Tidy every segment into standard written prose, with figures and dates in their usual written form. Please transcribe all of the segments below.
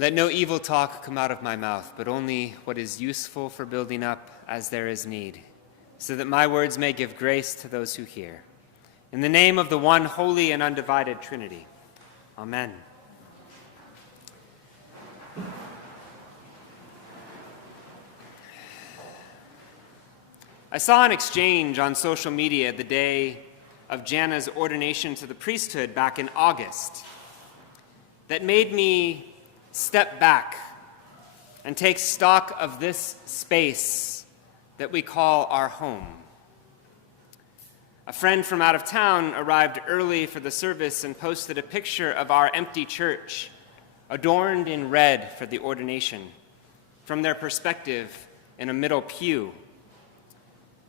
Let no evil talk come out of my mouth, but only what is useful for building up as there is need, so that my words may give grace to those who hear. In the name of the one holy and undivided Trinity. Amen. I saw an exchange on social media the day of Jana's ordination to the priesthood back in August that made me step back and take stock of this space that we call our home. A friend from out of town arrived early for the service and posted a picture of our empty church, adorned in red for the ordination, from their perspective in a middle pew.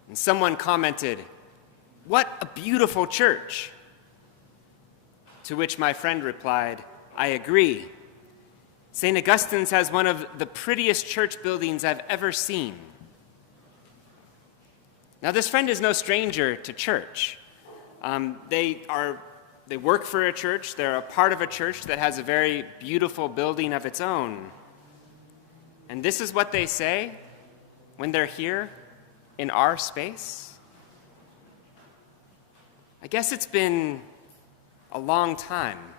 And someone commented, "What a beautiful church!" To which my friend replied, "I agree. St. Augustine's has one of the prettiest church buildings I've ever seen." Now, this friend is no stranger to church. They work for a church. They're a part of a church that has a very beautiful building of its own. And this is what they say when they're here in our space. I guess it's been a long time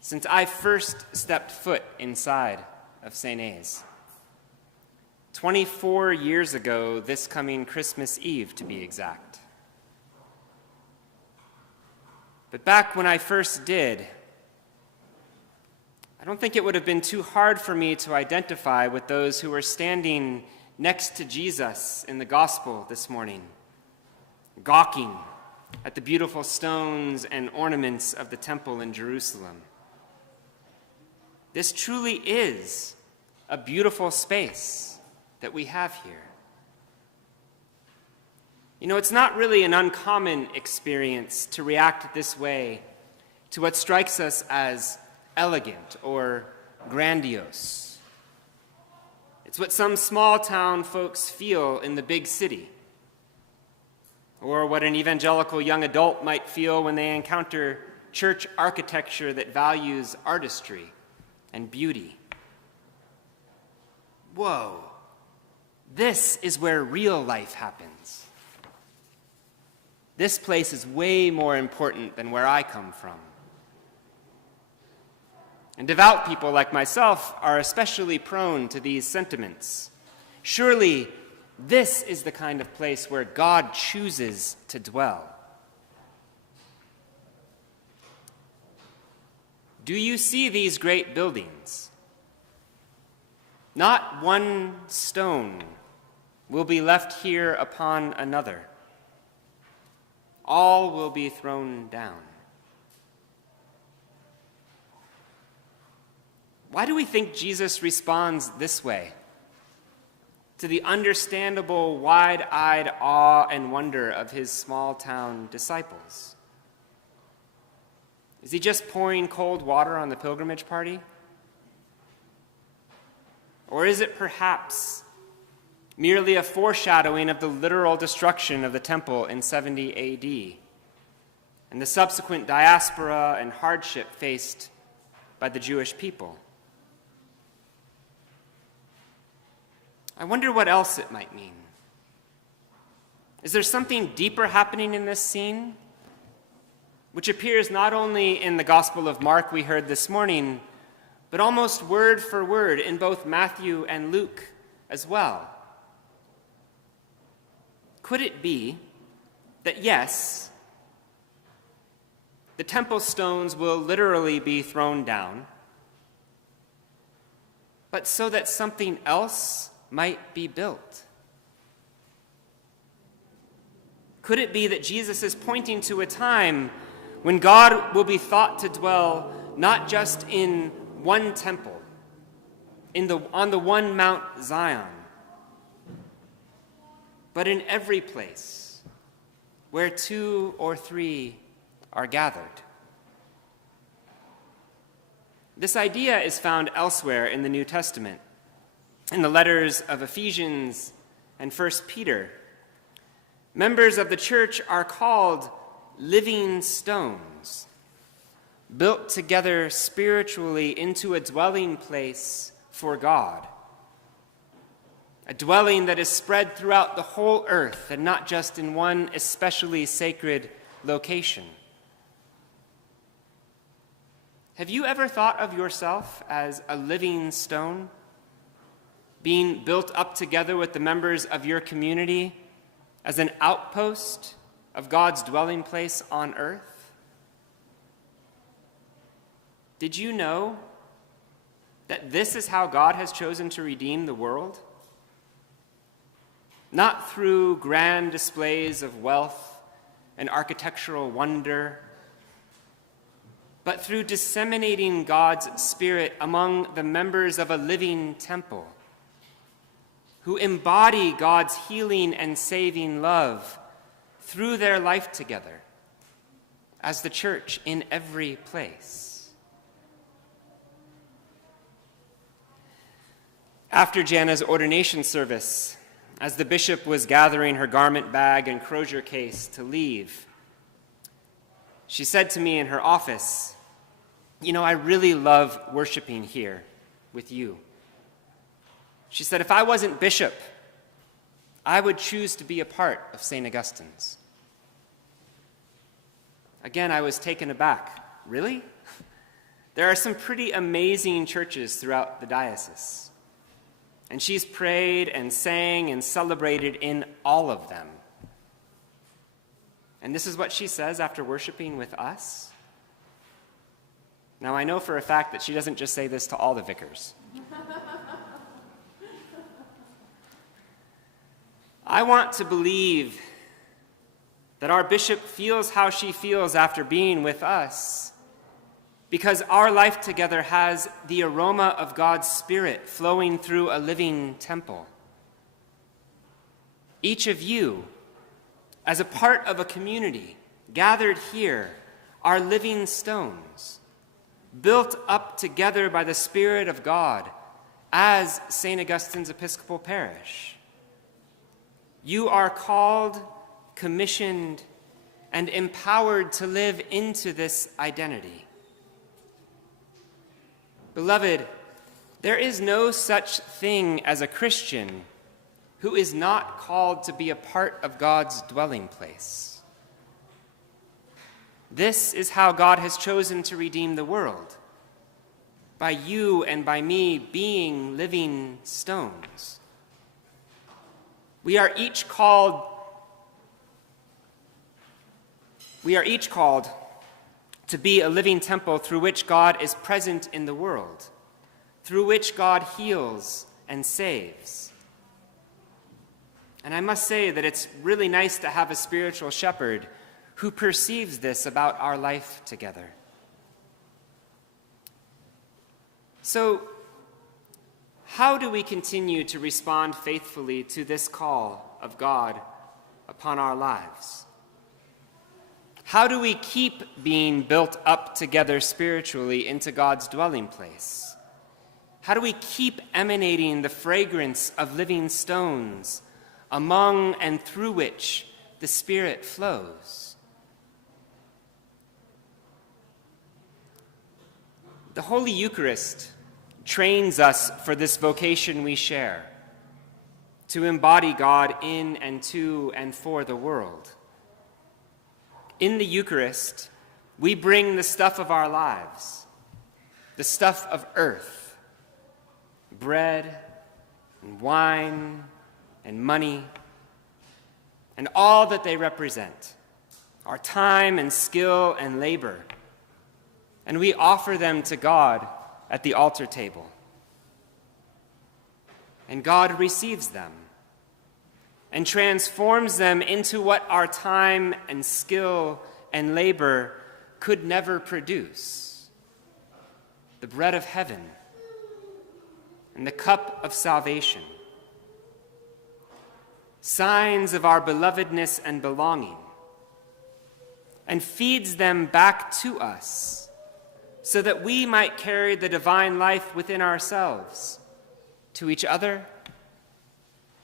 since I first stepped foot inside of St. A's. 24 years ago, this coming Christmas Eve, to be exact. But back when I first did, I don't think it would have been too hard for me to identify with those who were standing next to Jesus in the gospel this morning, gawking at the beautiful stones and ornaments of the temple in Jerusalem. This truly is a beautiful space that we have here. You know, it's not really an uncommon experience to react this way to what strikes us as elegant or grandiose. It's what some small town folks feel in the big city, or what an evangelical young adult might feel when they encounter church architecture that values artistry and beauty. Whoa, this is where real life happens. This place is way more important than where I come from. And devout people like myself are especially prone to these sentiments. Surely, this is the kind of place where God chooses to dwell. Do you see these great buildings? Not one stone will be left here upon another. All will be thrown down. Why do we think Jesus responds this way to the understandable, wide-eyed awe and wonder of his small-town disciples? Is he just pouring cold water on the pilgrimage party? Or is it perhaps merely a foreshadowing of the literal destruction of the temple in 70 AD and the subsequent diaspora and hardship faced by the Jewish people? I wonder what else it might mean. Is there something deeper happening in this scene, which appears not only in the Gospel of Mark we heard this morning, but almost word for word in both Matthew and Luke as well? Could it be that, yes, the temple stones will literally be thrown down, but so that something else might be built? Could it be that Jesus is pointing to a time when God will be thought to dwell not just in one temple, on the one Mount Zion, but in every place where 2 or 3 are gathered? This idea is found elsewhere in the New Testament, in the letters of Ephesians and 1 Peter. Members of the church are called living stones, built together spiritually into a dwelling place for God, a dwelling that is spread throughout the whole earth and not just in one especially sacred location. Have you ever thought of yourself as a living stone, being built up together with the members of your community as an outpost of God's dwelling place on earth? Did you know that this is how God has chosen to redeem the world? Not through grand displays of wealth and architectural wonder, but through disseminating God's Spirit among the members of a living temple who embody God's healing and saving love through their life together as the church in every place. After Jana's ordination service, as the bishop was gathering her garment bag and crozier case to leave, she said to me in her office, "You know, I really love worshiping here with you." She said, "If I wasn't bishop, I would choose to be a part of St. Augustine's." Again, I was taken aback. Really? There are some pretty amazing churches throughout the diocese, and she's prayed and sang and celebrated in all of them. And this is what she says after worshiping with us. Now, I know for a fact that she doesn't just say this to all the vicars. I want to believe that our bishop feels how she feels after being with us, because our life together has the aroma of God's Spirit flowing through a living temple. Each of you, as a part of a community gathered here, are living stones, built up together by the Spirit of God as St. Augustine's Episcopal Parish. You are called, commissioned, and empowered to live into this identity. Beloved, there is no such thing as a Christian who is not called to be a part of God's dwelling place. This is how God has chosen to redeem the world, by you and by me being living stones. We are each called to be a living temple through which God is present in the world, through which God heals and saves. And I must say that it's really nice to have a spiritual shepherd who perceives this about our life together. So, how do we continue to respond faithfully to this call of God upon our lives? How do we keep being built up together spiritually into God's dwelling place? How do we keep emanating the fragrance of living stones among and through which the Spirit flows? The Holy Eucharist trains us for this vocation we share, to embody God in and to and for the world. In the Eucharist, we bring the stuff of our lives, the stuff of earth, bread and wine and money, and all that they represent, our time and skill and labor, and we offer them to God at the altar table. And God receives them and transforms them into what our time and skill and labor could never produce: the bread of heaven and the cup of salvation, signs of our belovedness and belonging, and feeds them back to us so that we might carry the divine life within ourselves to each other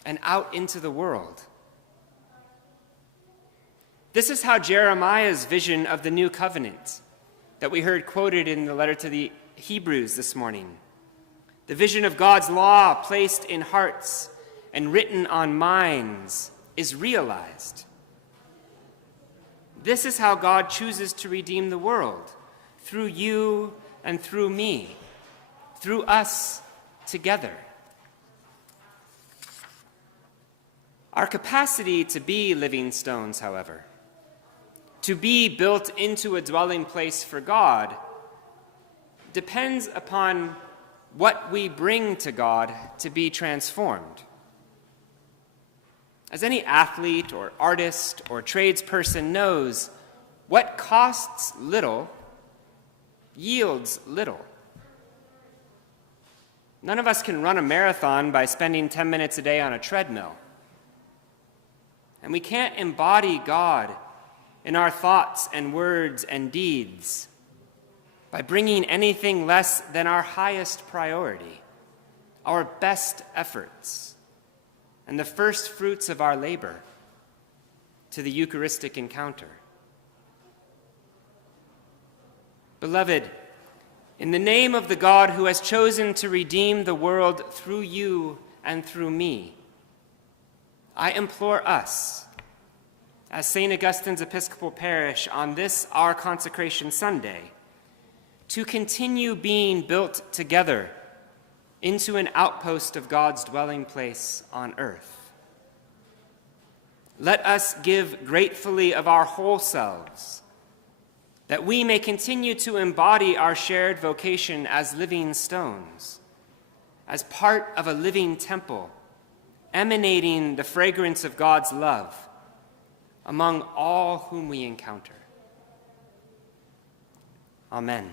and out into the world. This is how Jeremiah's vision of the new covenant that we heard quoted in the letter to the Hebrews this morning. The vision of God's law placed in hearts and written on minds is realized. This is how God chooses to redeem the world, through you and through me, through us together. Our capacity to be living stones, however, to be built into a dwelling place for God, depends upon what we bring to God to be transformed. As any athlete or artist or tradesperson knows, what costs little yields little. None of us can run a marathon by spending 10 minutes a day on a treadmill. And we can't embody God in our thoughts and words and deeds by bringing anything less than our highest priority, our best efforts, and the first fruits of our labor to the Eucharistic encounter. Beloved, in the name of the God who has chosen to redeem the world through you and through me, I implore us, as St. Augustine's Episcopal Parish on this our Consecration Sunday, to continue being built together into an outpost of God's dwelling place on earth. Let us give gratefully of our whole selves, that we may continue to embody our shared vocation as living stones, as part of a living temple, emanating the fragrance of God's love among all whom we encounter. Amen.